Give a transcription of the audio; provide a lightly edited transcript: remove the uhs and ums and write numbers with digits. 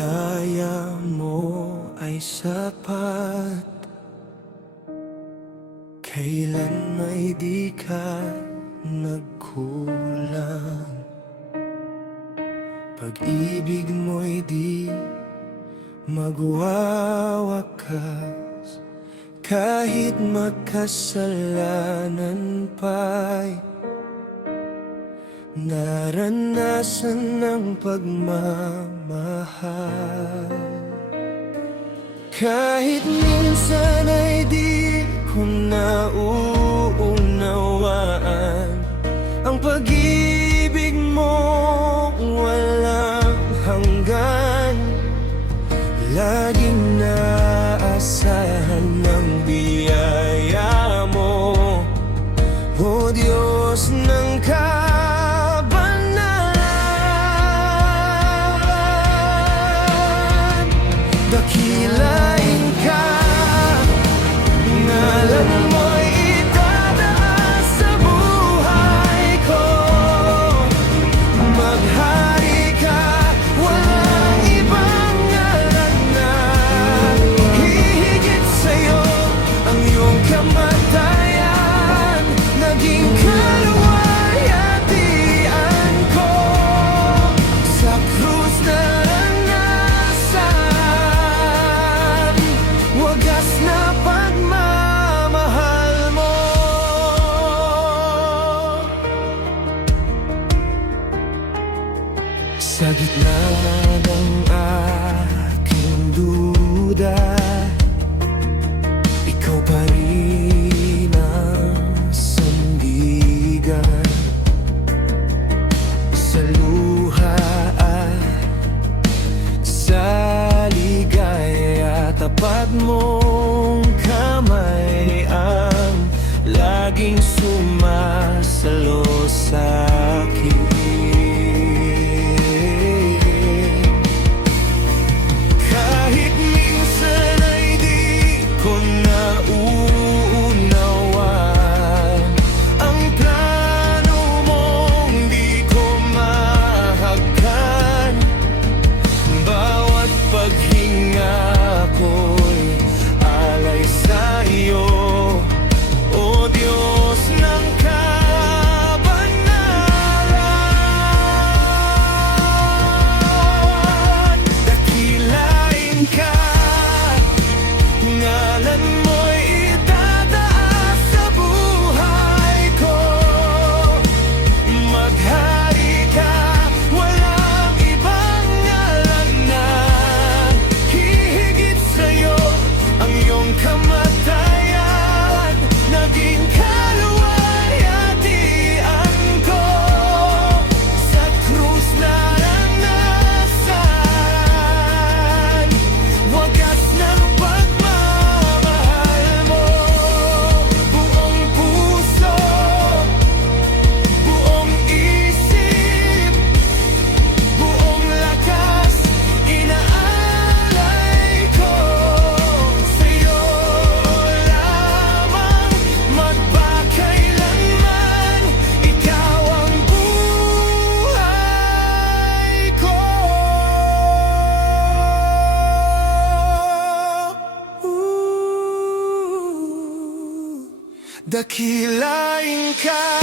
biyaya mo ay sapat, kailan may di ka nagkulang. Pag-ibig mo'y di magwawakas, kahit makasalanan pa'y naranasan ng pagmamahal. Kahit minsan ay di ko nauunawaan ang pag-ibig mo walang hanggan, laging naasahan ng biyaya mo, O Diyos ng kabanalan. Dakilain ka, ngalan mo'y itataas sa buhay ko. Maghari ka, walang ibang ngalan na hihigit sa'yo. Ang iyong kamatayan, naging kaluwalhatian ko. Sa krus naranasan, wagas na pagmamahal mo. Sa gitna ng aking duda, ikaw pa rin ang sandigan. Sa luha at sa ligaya, tapat mong kamay ang laging sumasalo sa'kin. Kahit minsan ay di ko nauunawaan ang plano mong di ko mahagkan, bawat paghinga ko'y alay sa iyo, O Diyos ng kabanalan. Dakilain ka, ngalan mo'y itataas sa buhay ko. Maghari ka, walang ibang ngalan na hihigit sa'yo. Ang iyong kamatayan, naging kaluwalhatian ko. Sa krus naranasan, wagas ng pagmamahal mo. Buong puso, buong isip, buong lakas, inaalay ko sa'yo lamang. Magpakailanman, ikaw ang buhay ko. Dakilain ka,